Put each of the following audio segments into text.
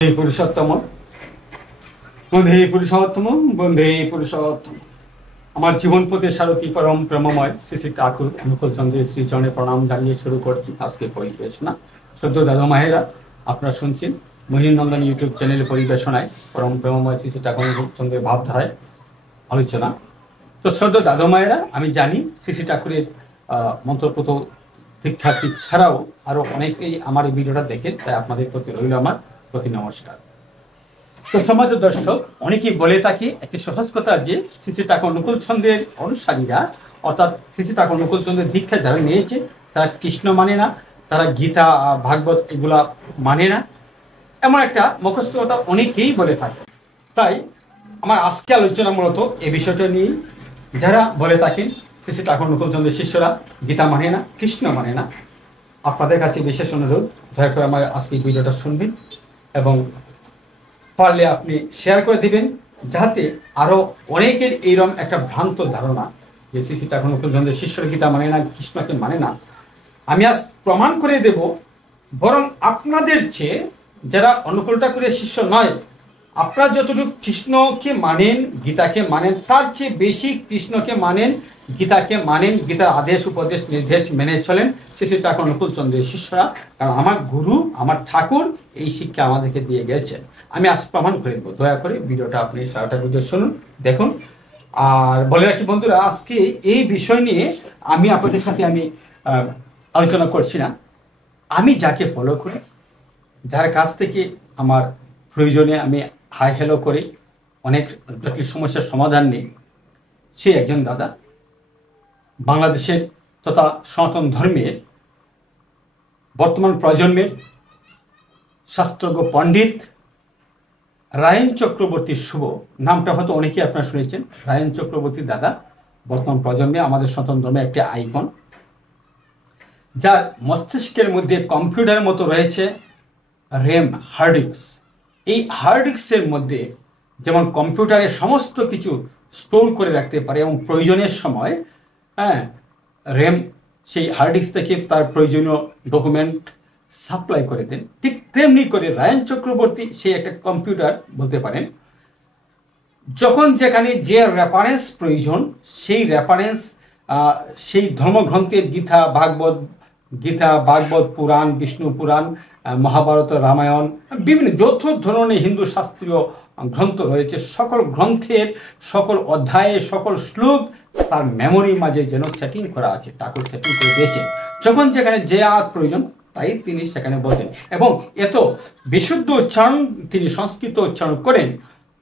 हे पुरुषोत्तम बंधे पुरुषोत्तम बंधे पुरुषोत्तम আমার জীবন পথে সারথী পরম প্রেমময় শ্রী শ্রী ঠাকুর অনুকূল চন্দ্রের শ্রীচরণে প্রণাম জানিয়ে শুরু করছি আজকে পরিবেশনা। শ্রদ্ধেয় দাদা মায়েরা, আপনারা শুনছেন মোহিনীনন্দন ইউটিউব চ্যানেলে পরিবেশনায় পরম প্রেমময় শ্রী শ্রী ঠাকুর অনুকূল চন্দ্রের ভাবধারায় আলোচনা। তো শ্রদ্ধেয় দাদা মায়েরা, আমি জানি শ্রী শ্রী ঠাকুরের মন্ত্রপ্রত শিক্ষার্থী ছাড়াও আরও অনেকেই আমার এই ভিডিওটা দেখেন, তাই আপনাদের প্রতি রইল আমার প্রতি নমস্কার। তো সমাজ দর্শক, অনেকেই বলে থাকে একটি সহজ কথা যে শ্রী শ্রী ঠাকুর অনুকূল চন্দ্রের অনুসারীরা, অর্থাৎ শ্রী শ্রী ঠাকুর অনুকূল চন্দ্রের দীক্ষা যারা নিয়েছে তারা কৃষ্ণ মানে না, তারা গীতা ভাগবত এগুলা মানে না, এমন একটা মুখস্থ কথা অনেকেই বলে থাকে। তাই আমার আজকে আলোচনা মূলত এই বিষয়টা নিয়ে, যারা বলে থাকেন শ্রী শ্রী ঠাকুর অনুকূল চন্দ্রের শিষ্যরা গীতা মানে না, কৃষ্ণ মানে না, আপনাদের কাছে বিশেষ অনুরোধ, দয়া করে আমার আজকে এই ভিডিওটা শুনবেন এবং পারলে আপনি শেয়ার করে দিবেন, যাতে আরও অনেকের এইরকম একটা ভ্রান্ত ধারণা যে শ্রী শ্রী ঠাকুর অনুকূল চন্দ্রের শিষ্যরা গীতা মানে না, কৃষ্ণকে মানে না, আমি আজ প্রমাণ করে দেব। বরং আপনাদের চেয়ে যারা অনুকূল ঠাকুরের শিষ্য নয়, আপনারা যতটুকু কৃষ্ণকে মানেন, গীতাকে মানেন, তার চেয়ে বেশি কৃষ্ণকে মানেন, গীতাকে মানেন, গীতার আদেশ উপদেশ নির্দেশ মেনে চলেন শ্রী শ্রী ঠাকুর অনুকূল চন্দ্রের শিষ্যরা। কারণ আমার গুরু, আমার ঠাকুর এই শিক্ষা আমাদেরকে দিয়ে গেছেন। আমি আজ প্রমাণ করে দেবো। দয়া করে ভিডিওটা আপনি সারাটা ভিডিও শুনুন, দেখুন। আর বলে রাখি বন্ধুরা, আজকে এই বিষয় নিয়ে আমি আপনাদের সাথে আলোচনা করছি না। আমি যাকে ফলো করি, যার কাছ থেকে আমার প্রয়োজনে আমি হাই হ্যালো করি, অনেক জটিল সমস্যার সমাধান নেই, সে একজন দাদা, বাংলাদেশের তথা সনাতন ধর্মের বর্তমান প্রজন্মের শাস্ত্রজ্ঞ পণ্ডিত রায়ন চক্রবর্তী শুভ। নামটা হয়তো অনেকেই আপনারা শুনেছেন। রায়ন চক্রবর্তী দাদা বর্তমান প্রজন্মে আমাদের সনাতন ধর্মের একটি আইকন, যার মস্তিষ্কের মধ্যে কম্পিউটারের মতো রয়েছে র্যাম, হার্ড ডিস্ক। এই হার্ড ডিস্কের মধ্যে যেমন কম্পিউটারে সমস্ত কিছু স্টোর করে রাখতে পারে এবং প্রয়োজনের সময় র্যাম সেই হার্ড ডিস্ক থেকে তার প্রয়োজনীয় ডকুমেন্ট সাপ্লাই করে দেন, ঠিক তেমনি করে রায়ন চক্রবর্তী সেই একটা কম্পিউটার বলতে পারেন। যখন যেখানে যে রেফারেন্স প্রয়োজন, সেই রেফারেন্স সেই ধর্মগ্রন্থের গীতা ভাগবত পুরাণ, বিষ্ণু পুরাণ, মহাভারত, রামায়ণ, বিভিন্ন যত ধরনের হিন্দু শাস্ত্রীয় গ্রন্থ রয়েছে, সকল গ্রন্থের সকল অধ্যায়ে সকল শ্লোক তার মেমোরির মাঝে যেন সেটিং করা আছে, ঠাকুর সেটিং করে দিয়েছেন। যখন যেখানে যে আর প্রয়োজন তাই তিনি সেখানে বলছেন এবং এত বিশুদ্ধ উচ্চারণ তিনি সংস্কৃত উচ্চারণ করেন,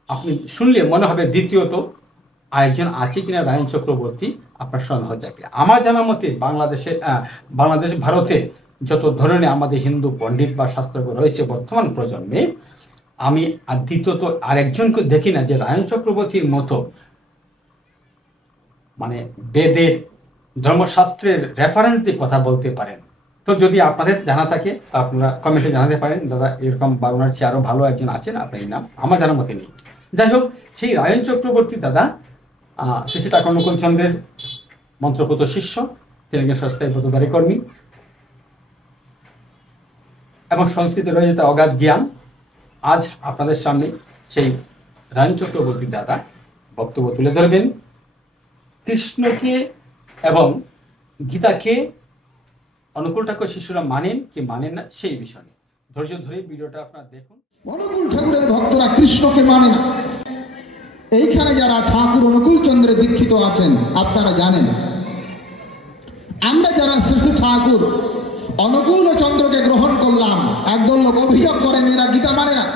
আপনি শুনলে মনে হবে দ্বিতীয়ত আরেকজন আছে কিনা রায়ন চক্রবর্তী, আপনার সন্দেহ যাকে। আমার জানা মতে বাংলাদেশ ভারতে যত ধরনের আমাদের হিন্দু পণ্ডিত বা শাস্ত্রজ্ঞ রয়েছে বর্তমান প্রজন্মে, আমি দ্বিতীয়ত আরেকজনকে দেখি না যে রায়ন চক্রবর্তীর মতো মানে বেদের ধর্মশাস্ত্রের রেফারেন্স দিয়ে কথা বলতে পারেন। তো যদি আপনাদের জানা থাকে তা আপনারা কমেন্টে জানাতে পারেন, দাদা এরকম বা ওনার চেয়ে আরও ভালো একজন আছেন, আপনার নাম আমার জানার মতে নেই। যাই হোক, সেই রায়ন চক্রবর্তী দাদা শ্রী শ্রী ঠাকুর অনুকূল চন্দ্রের মন্ত্রপ্রত শিষ্য, তিনি একজন সস্তায় ব্রতধারী কর্মী এবং সংস্কৃতে রয়েছে তার অগাধ জ্ঞান। আজ আপনাদের সামনে সেই রায়ন চক্রবর্তী দাদা বক্তব্য তুলে ধরবেন কৃষ্ণকে এবং গীতাকে অনুকূল ঠাকুর শিষ্যরা মানেন কি মানেন না সেই বিষয়ে। ধৈর্য ধরে ভিডিওটা আপনারা দেখুন। অনুকূল ঠাকুরের ভক্তরা কৃষ্ণকে মানে না। এইখানে যারা ঠাকুর অনুকূল চন্দ্রে দীক্ষিত আছেন আপনারা জানেন, আমরা যারা শ্রী শ্রী ঠাকুর অনুকূল চন্দ্রকে গ্রহণ করলাম, একদল লোক অভিযোগ করেন এরা গীতা মানে না,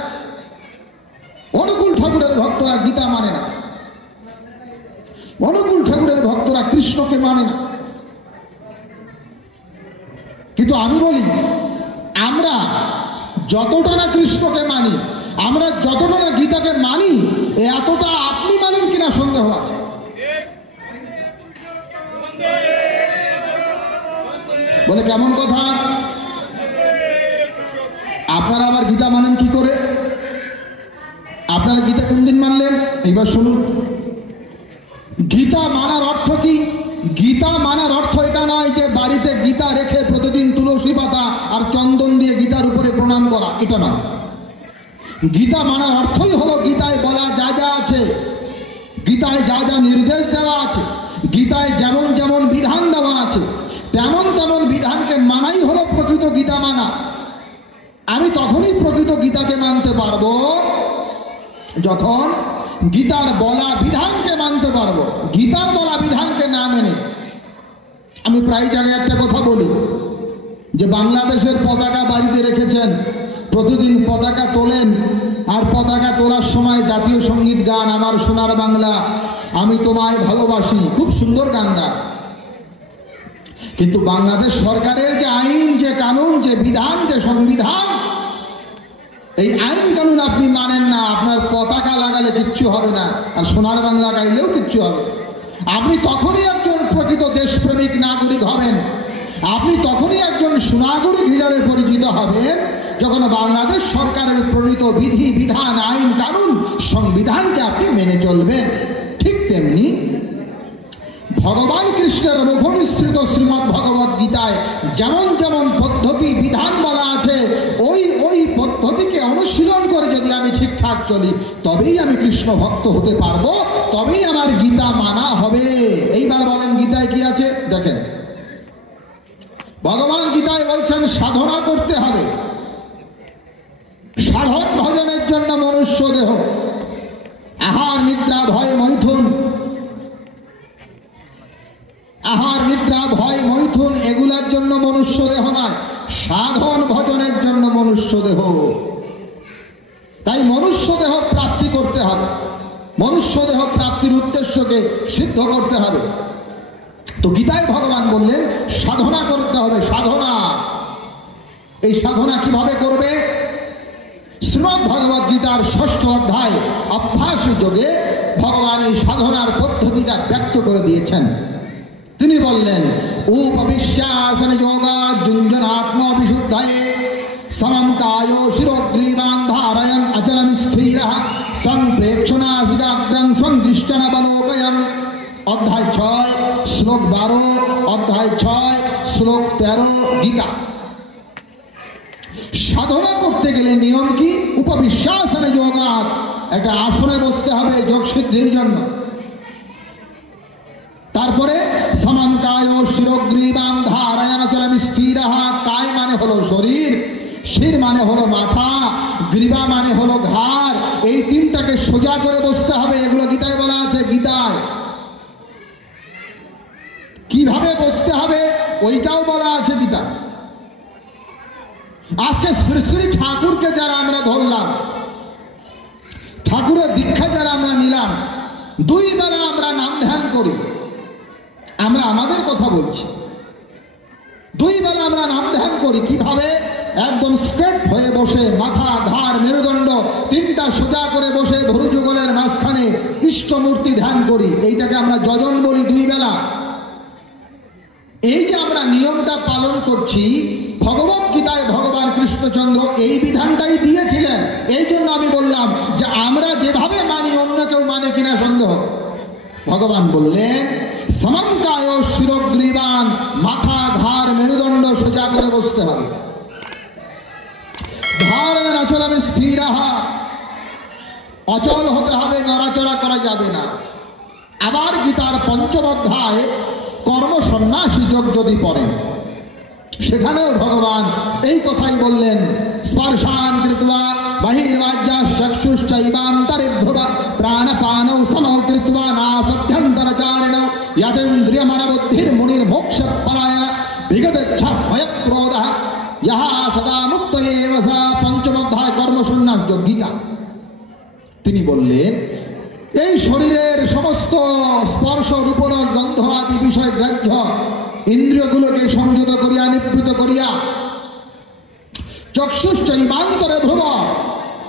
অনুকূল ঠাকুরের ভক্তরা গীতা মানে না, অনুকূল ঠাকুরের ভক্তরা কৃষ্ণকে মানে না। কিন্তু আমি বলি, আমরা যতটা না কৃষ্ণকে মানি, আমরা যতটা না গীতাকে মানি, এতটা আপনি মানেন কিনা সন্দেহ আছে। বলে কেমন কথা, আপনারা আবার গীতা মানেন কি করে? আপনারা গীতা কোন দিন মানলেন? এইবার শুনুন। গীতা মানার অর্থ কি? গীতা মানার অর্থ এটা নয় যে বাড়িতে গীতা রেখে প্রতিদিন তুলসী পাতা আর চন্দন দিয়ে গীতার উপরে প্রণাম করা, এটা নয়। গীতা মানার অর্থই হলো গীতায় বলা যা যা আছে, গীতায় যা যা নির্দেশ দেওয়া আছে, গীতায় যেমন যেমন বিধান দেওয়া আছে তেমন তেমন বিধানকে মানাই হলো প্রকৃত গীতা মানা। আমি তখনই প্রকৃত গীতাকে মানতে পারবো যখন গীতার বলা বিধানকে মানতে পারবো। গীতার বলা বিধানকে না মেনে, আমি প্রায় জায়গায় একটা কথা বলি যে বাংলাদেশের পতাকা বাড়িতে রেখেছেন, প্রতিদিন পতাকা তোলেন, আর পতাকা তোলার সময় জাতীয় সঙ্গীত গান আমার সোনার বাংলা, আমি তোমায় ভালোবাসি, খুব সুন্দর গান গান। কিন্তু বাংলাদেশ সরকারের যে আইন, যে কানুন, যে বিধান, যে সংবিধান, এই আইন কানুন আপনি মানেন না, আপনার পতাকা লাগালে কিচ্ছু হবে না, আর সোনার বাংলা গাইলেও কিচ্ছু হবে। আপনি তখনই একজন প্রকৃত দেশপ্রেমিক নাগরিক হবেন, আপনি তখনই একজন সুনাগরিক হিসাবে পরিচিত হবেন যখন বাংলাদেশ সরকারের প্রণীত বিধি বিধান, আইন কানুন, সংবিধানকে আপনি মেনে চলবেন। ঠিক তেমনি ভগবান কৃষ্ণের মুখনিসৃত শ্রীমদ্ ভগবদ গীতায় যেমন যেমন পদ্ধতি বিধান বলা আছে, ওই ওই পদ্ধতিকে অনুশীলন করে যদি আমি ঠিকঠাক চলি, তবেই আমি কৃষ্ণ ভক্ত হতে পারবো, তবেই আমার গীতা মানা হবে। এইবার বলেন গীতায় কি আছে দেখেন। ভগবান গীতায় বলছেন সাধনা করতে হবে, সাধন ভজনের জন্য মনুষ্য দেহ, আহার নিদ্রা ভয় মৈথুন, আহার নিদ্রা ভয় মৈথুন এগুলার জন্য মনুষ্য দেহ নয়, সাধন ভজনের জন্য মনুষ্য দেহ। তাই মনুষ্য দেহ প্রাপ্তি করতে হবে, মনুষ্য দেহ প্রাপ্তির উদ্দেশ্যকে সিদ্ধ করতে হবে। তো গীতায় ভগবান বললেন সাধনা করতে হবে, সাধনা। এই সাধনা কিভাবে করবে? শ্রীমদ্ ভগবদ গীতার 6ষ্ঠ অধ্যায় অভ্যাস যোগে ভগবান এই সাধনার পদ্ধতিটা ব্যক্ত করে দিয়েছেন। তিনি বললেন উপবিশ্যাসন যোগা যুঞ্জনাত্ম বিশুদ্ধয়ে সমম কায় শিরোগ্রীবান ধারয়ন অচলম স্থিরঃ সম্প্রেক্ষণাসিকাগ্রং সংদৃষ্টনবলোকয়ম। অধ্যায় 6 শ্লোক 12, অধ্যায় 6 শ্লোক 13 গীতা। সাধনা করতে গেলে নিয়ম কি? উপবিশ্যাসনে যোগা, একটা আসনে বসতে হবে যোগ সিদ্ধির জন্য। তারপরে সমম কায় শিরোগ্রীবাম ধারয়ন অচলম স্থিরঃ। কায় মানে হলো শরীর, শির মানে হলো মাথা, গ্রীবা মানে হলো ঘাড়, এই তিনটাকে সোজা করে বসতে হবে। এগুলো গীতায় বলা আছে। গীতায় কিভাবে বসতে হবে ওইটাও বলা আছে গীতা। আজকে শ্রী শ্রী ঠাকুরকে যারা আমরা ধরলাম, ঠাকুরের দীক্ষা যারা আমরা নিলাম, 2 বেলা আমরা নাম ধ্যান করি, আমরা আমাদের কথা বলছি, 2 বেলা আমরা নাম ধ্যান করি। কিভাবে? একদম স্ট্রেট হয়ে বসে, মাথা, ঘাড়, মেরুদণ্ড তিনটা সোজা করে বসে ভুরু যুগলের মাঝখানে ইষ্টমূর্তি ধ্যান করি। এইটাকে আমরা যজন বলি 2 বেলা। এই যে আমরা নিয়মটা পালন করছি, ভগবত গীতায় ভগবান কৃষ্ণচন্দ্র এই বিধানটাই দিয়েছিলেন। এই জন্য আমি বললাম যে আমরা যেভাবে মানি অন্য কেউ মানে কিনা সন্দেহ। ভগবান বললেন সমম কায় শিরোগ্রীবান, মাথা, ঘাড়, মেরুদণ্ড সোজা করে বসতে হবে। ধারয়ন অচলম স্থিরঃ, অচল হতে হবে, নড়াচড়া করা যাবে না। আবার গীতার 5ম অধ্যায় কর্ম সন্ন্যাসী যোগ যদি পড়েন, সেখানেও ভগবান এই কথাই বললেন স্পর্শান কৃত্বা বহির্বাহ্যাশ্চক্ষুশ্চৈবান্তরিভ্রুব প্রাণপানৌ সমৌ কৃত্বা নাসভ্যন্তরচারিণৌ यतेन्द्रियमनबुद्धिर्मुनिर्मोक्षपरायण विगतच्छा भयक्रोधः यः सदा मुक्त एव सा। 5ম অধ্যায় কর্ম সন্ন্যাস যোগ গীতা। তিনি বললেন এই শরীরের সমস্ত স্পর্শ, রূপ, গন্ধ আদি বিষয় গ্রাহ্য ইন্দ্রিয়গুলোকে সংযত করিয়া, নিবৃত করিয়া, চক্ষুশ্চৈবান্তরে ভ্রুব,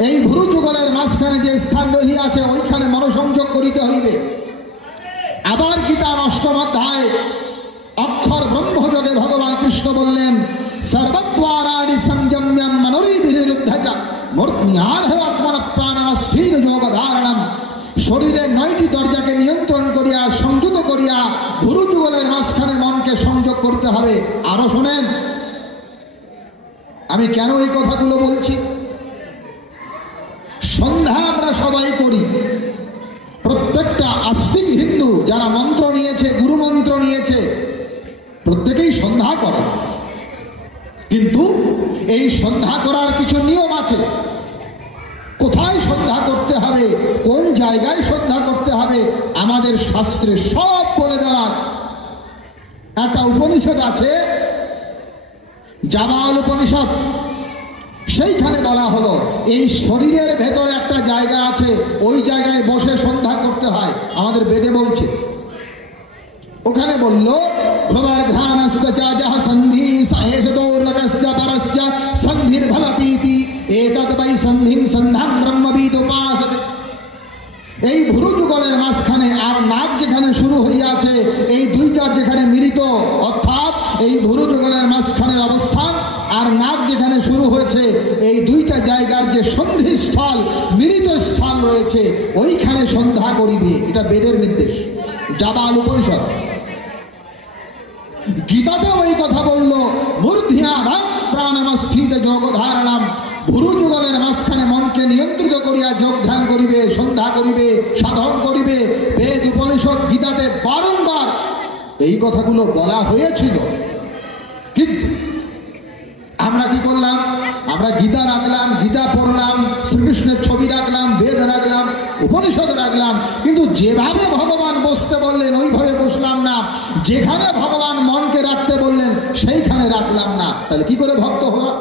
এই ভ্রু যুগলের মাঝখানে যে স্থান রহিয়াছে ওইখানে মনোসংযোগ করিতে হইবে। আবার গীতার 8ম অধ্যায় অক্ষর ব্রহ্মযোগে ভগবান কৃষ্ণ বললেন সর্বদ্বারাণি সংযম্যম মনোরিধিনিরুদ্ধ মূর্ধন্যাধ আত্মন প্রাণমস্থির যোগ ধারণম। শরীরের 9টি দরজাকে নিয়ন্ত্রণ করিয়া, সংযত করিয়া ভুরু যুগলের মাঝখানে মনকে সংযোগ করতে হবে। আরো শোনেন, আমি কেন এই কথাগুলো বলছি। সন্ধ্যা আমরা সবাই করি, প্রত্যেকটা আস্তিক হিন্দু যারা মন্ত্র নিয়েছে, গুরু মন্ত্র নিয়েছে, প্রত্যেকেই সন্ধ্যা করে। কিন্তু এই সন্ধ্যা করার কিছু নিয়ম আছে। কোথায় সন্ধ্যা করতে হবে, কোন জায়গায় সন্ধ্যা করতে হবে, আমাদের শাস্ত্রে সব বলে দেওয়া। একটা উপনিষদ আছে, জাবাল উপনিষদ, সেইখানে বলা হলো এই শরীরের ভেতরে একটা জায়গা আছে, ওই জায়গায় বসে সন্ধ্যা করতে হয়। আমাদের বেদে বলছে, ওখানে বলল প্রবার ঘ্রাণস্য যাহ সন্ধি সাহেশ দৌর্লকস্য পরস্য সন্ধির ভবতীতি এতদ বৈ সন্ধিং সন্ধান ব্রহ্মবিদ উপাসতে। এই ভুরু যুগলের মাঝখানে আর নাক যেখানে শুরু হইয়াছে, এই দুইটার যেখানে মিলিত, অর্থাৎ এই ভুরু যুগলের মাঝখানের অবস্থান আর নাক যেখানে শুরু হয়েছে, এই দুইটা জায়গার যে সন্ধি স্থল, মিলিত স্থল রয়েছে, ওইখানে সন্ধ্যা করিবে। এটা বেদের নির্দেশ, জাবাল উপনিষদ। গীতাতে ওই কথা বলল, মূর্ধ্যাধাৎ প্রাণমস্থিত যোগ ধারণাম। ভুরু যুগলের মাঝখানে মনকে নিয়ন্ত্রিত করিয়া যোগ ধ্যান করিবে, সন্ধ্যা করিবে, সাধন করিবে। বেদ উপনিষদ গীতাতে বারংবার এই কথাগুলো বলা হয়েছিল। কিন্তু আমরা কি করলাম? আমরা গীতা রাখলাম, গীতা পড়লাম, শ্রীকৃষ্ণের ছবি রাখলাম, বেদ রাখলাম, উপনিষদ রাখলাম, কিন্তু যেভাবে ভগবান বসতে বললেন ওইভাবে বসলাম না। যেখানে ভগবান মনকে রাখতে বললেন সেইখানে রাখলাম না। তাহলে কি করে ভক্ত হলাম?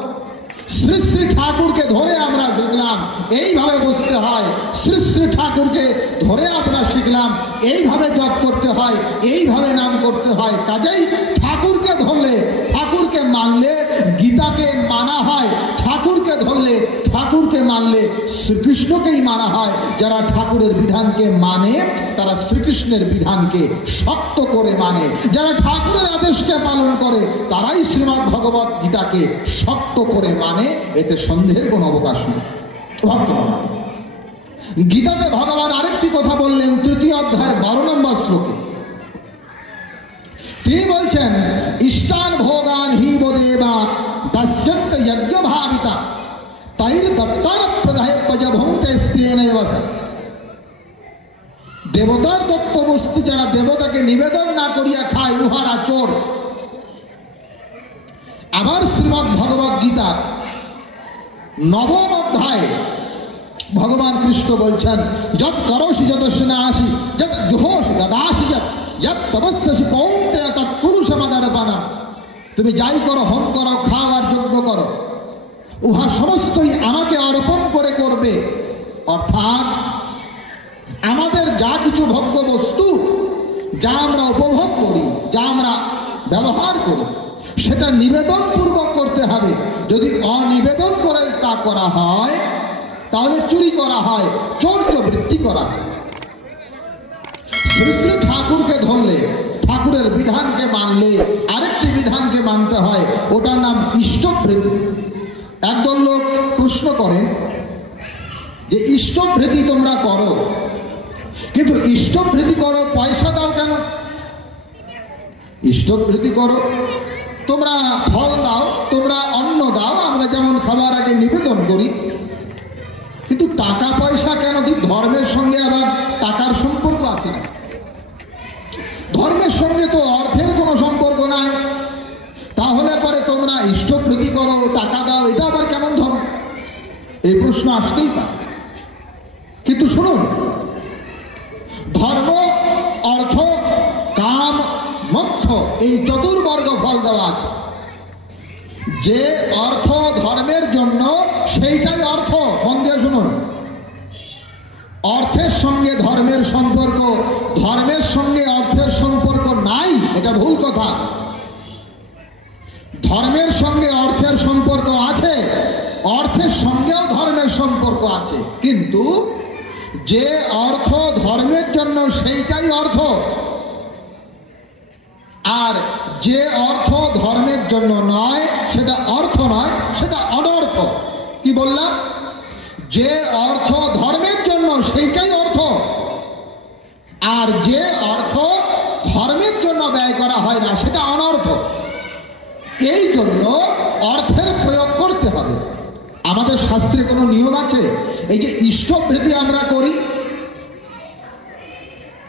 শ্রী শ্রী ঠাকুরকে ধরে আমরা শিখলাম এইভাবে বসতে হয়, শ্রী শ্রী ঠাকুরকে ধরে আমরা শিখলাম এইভাবে জপ করতে হয়, এইভাবে নাম করতে হয়। কাজেই ঠাকুরকে ধরলে, ঠাকুরকে মানলে গীতাকে মানা হয়, ঠাকুরকে ধরলে, ঠাকুরকে মানলে শ্রীকৃষ্ণকেই মানা হয়। যারা ঠাকুরের বিধানকে মানে তারা শ্রীকৃষ্ণের বিধানকে শক্ত করে মানে, যারা ঠাকুরের আদেশকে পালন করে তারাই শ্রীমদ্ ভগবত গীতাকে শক্ত করে মানে। এতে সন্দেহের কোনো অবকাশ নেই। গীতাতে ভগবান আরেকটি কথা বললেন, তৃতীয় অধ্যায়ের 12 নম্বর শ্লোকে তিনি বলছেন, ইষ্টান ভোগান হি দেবা দাস্যন্ত যজ্ঞ ভাবিতা তৈর দত্তান প্রদায় পজভূতে স্ত্রীনৈবস। দেবতার দত্ত বস্তু যারা দেবতাকে নিবেদন না করিয়া খায় উহারা চোর। আবার শ্রীমদ্ ভগবত গীতার 9ম অধ্যায়ে ভগবান কৃষ্ণ বলছেন, যৎ করোষি যতস্নাসি যৎ জুহোষি দদাসি যৎ তপস্যসি কৌন্তেয় তৎ কুরু সমাদর্পণম। তুমি যাই করো, হোম করো, খাও আর যজ্ঞ করো, উহা সমস্তই আমাকে অর্পণ করে করবে। অর্থাৎ আমাদের যা কিছু ভোগ্য বস্তু, যা আমরা উপভোগ করি, যা আমরা ব্যবহার করি, সেটা নিবেদন পূর্বক করতে হবে। যদি অনিবেদন করে তা করা হয় তাহলে চুরি করা হয়, চৌর্য বৃত্তি করা হয়। শ্রী শ্রী ঠাকুরকে ধরলে, ঠাকুরের বিধানকে মানলে আরেকটি বিধানকে মানতে হয়, ওটার নাম ইষ্টভৃতি। একদল লোক প্রশ্ন করেন যে ইষ্টভৃতি তোমরা করো, কিন্তু ইষ্টভৃতি করো পয়সা দাও কেন? ইষ্টভৃতি করো, তোমরা ফল দাও, তোমরা অন্ন দাও, আমরা যেমন খাবার আগে নিবেদন করি, কিন্তু টাকা পয়সা কেন দিই? ধর্মের সঙ্গে আবার টাকার সম্পর্ক আছে না? ধর্মের সঙ্গে তো অর্থের কোনো সম্পর্ক নাই। তাহলে পরে তোমরা ইষ্টপ্রীতি করো, টাকা দাও, এটা আবার কেমন ধর্ম? এই প্রশ্ন আসতেই পারে। কিন্তু শুনুন, ধর্ম, অর্থ, কাম, মোক্ষ এই চতুর্বর্গ ফল দেওয়া আছে। যে অর্থ ধর্মের জন্য সেইটাই অর্থ। মন দিয়ে শুনুন, অর্থের সঙ্গে ধর্মের সম্পর্ক, ধর্মের সঙ্গে অর্থের সম্পর্ক নাই, এটা ভুল কথা। ধর্মের সঙ্গে অর্থের সম্পর্ক আছে, অর্থের সঙ্গেও ধর্মের সম্পর্ক আছে, কিন্তু যে অর্থ ধর্মের জন্য সেইটাই অর্থ, আর যে অর্থ ধর্মের জন্য নয় সেটা অর্থ নয়, সেটা অনর্থ। কি বললাম? যে অর্থ ধর্মের জন্য সেইটাই অর্থ, আর যে অর্থ ধর্মের জন্য ব্যয় করা হয় না সেটা অনর্থ। এই জন্য অর্থের প্রয়োগ করতে হবে। আমাদের শাস্ত্রে কোনো নিয়ম আছে? এই যে ইষ্টভৃতি আমরা করি,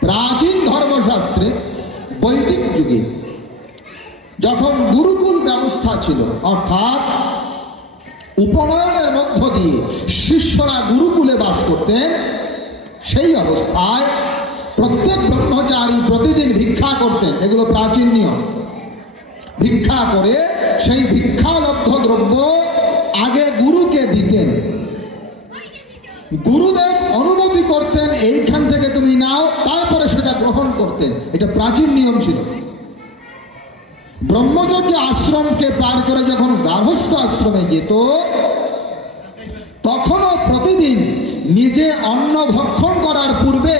প্রাচীন ধর্মশাস্ত্রে বৈদিক যুগে যখন গুরুকুল ব্যবস্থা ছিল, অর্থাৎ উপনয়নের মধ্য দিয়ে শিষ্যরা গুরুকুলে বাস করতেন, সেই অবস্থায় প্রত্যেক ব্রহ্মচারী প্রতিদিন ভিক্ষা করতেন। এগুলো প্রাচীন নিয়ম। ভিক্ষা করে সেই ভিক্ষালব্ধ দ্রব্য আগে গুরুকে দিতেন। গুরুদেব অনুমতি করতেন, এইখান থেকে তুমি নাও, তারপরে সেটা গ্রহণ করতেন। এটা প্রাচীন নিয়ম ছিল। ব্রহ্মচর্য আশ্রমকে পার করে যখন গার্হস্থ্য আশ্রমে যেত, তখনও প্রতিদিন নিজে অন্ন ভক্ষণ করার পূর্বে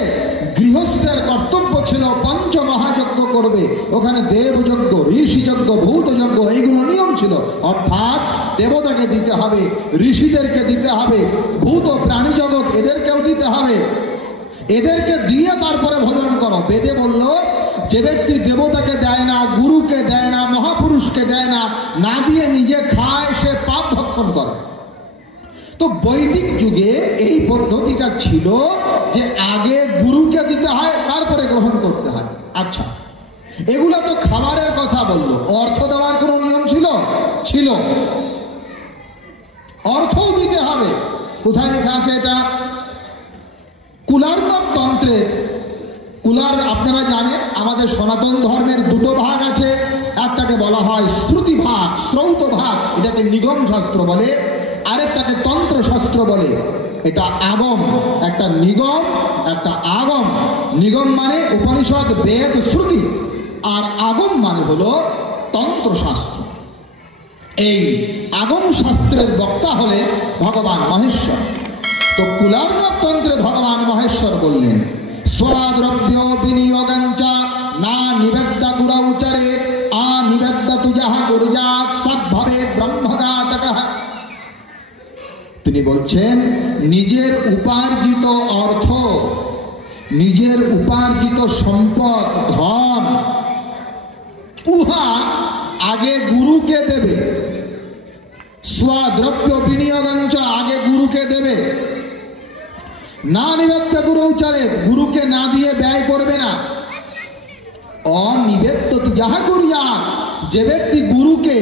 গৃহস্থের কর্তব্য ছিল পঞ্চমহাযজ্ঞ করবে। ওখানে দেবযজ্ঞ, ঋষিযজ্ঞ, ভূতযজ্ঞ, এইগুলো নিয়ম ছিল। অর্থাৎ দেবতাকে দিতে হবে, ঋষিদেরকে দিতে হবে, ভূত প্রাণী জগৎ এদেরকেও দিতে হবে। এদেরকে দিয়ে তারপরে ভোজন করো। বেদে বলল, যে ব্যক্তি দেবতাকে দেয় না, গুরুকে দেয় না, মহাপুরুষকে দেয় না, না দিয়ে নিজে খায়, সে পাপ ভক্ষণ করে। তো বৈদিক যুগে এই পদ্ধতিটা ছিল যে আগে গুরুকে দিতে হয়, তারপরে গ্রহণ করতে হয়। আচ্ছা, এগুলো তো খাবারের কথা বললো, অর্থ দেওয়ার কোনো নিয়ম ছিল? ছিল। অর্থও দিতে হবে। কোথায় লেখা আছে এটা? কুলার্ণব তন্ত্রের, কুলার আপনারা জানেন আমাদের সনাতন ধর্মের দুটো ভাগ আছে। একটাকে বলা হয় শ্রুতি ভাগ, শ্রৌত ভাগ, এটাকে নিগম শাস্ত্র বলে। আরেকটাকে তন্ত্র শাস্ত্র বলে। এটা আগম, একটা নিগম, একটা আগম। নিগম মানে উপনিষদ, বেদ, শ্রুতি, আর আগম মানে হলো তন্ত্র শাস্ত্র। এই আগম শাস্ত্রের বক্তা হলেন ভগবান মহেশ্বর। তো কুলার্ণব তন্ত্রে ভগবান মহেশ্বর বললেন, স্বদ্রব্য বিনিয়োগাঞ্চ না নিবেদ্য গুরৌচরে আ নিবেদ্য তুজাহ গুরুজাত সব ভবে ব্রহ্মঘাতকঃ। তিনি বলছেন, নিজের উপার্জিত অর্থ, নিজের উপার্জিত সম্পদ, ধন, উহা আগে গুরুকে দেবে। স্বদ্রব্য বিনিয়োগাঞ্চ, আগে গুরুকে দেবে। না নিবেদ্য গুরৌচরে, গুরুকে না দিয়ে ব্যয় করবে না। অনিবেদ্য যাহা করিয়া, যে ব্যক্তি গুরুকে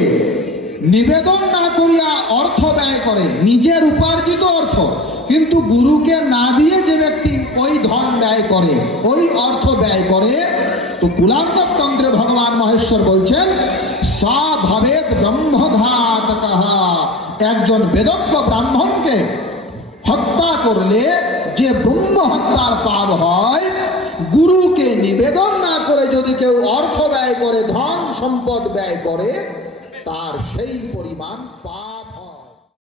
নিবেদন না করিয়া অর্থ ব্যয় করে, নিজের উপার্জিত অর্থ, কিন্তু গুরুকে না দিয়ে যে ব্যক্তি ওই ধন ব্যয় করে, ওই অর্থ ব্যয় করে, তো কুলার্ণব তন্ত্রে ভগবান মহেশ্বর বলছেন, সা ভবেৎ ব্রহ্মঘাতকঃ। একজন বেদজ্ঞ ব্রাহ্মণকে হত্যা করলে যে ব্রহ্ম হত্যার পাপ হয়, গুরুকে নিবেদন না করে যদি কেউ অর্থ ব্যয় করে, ধন সম্পদ ব্যয় করে, তার সেই পরিমাণ পাপ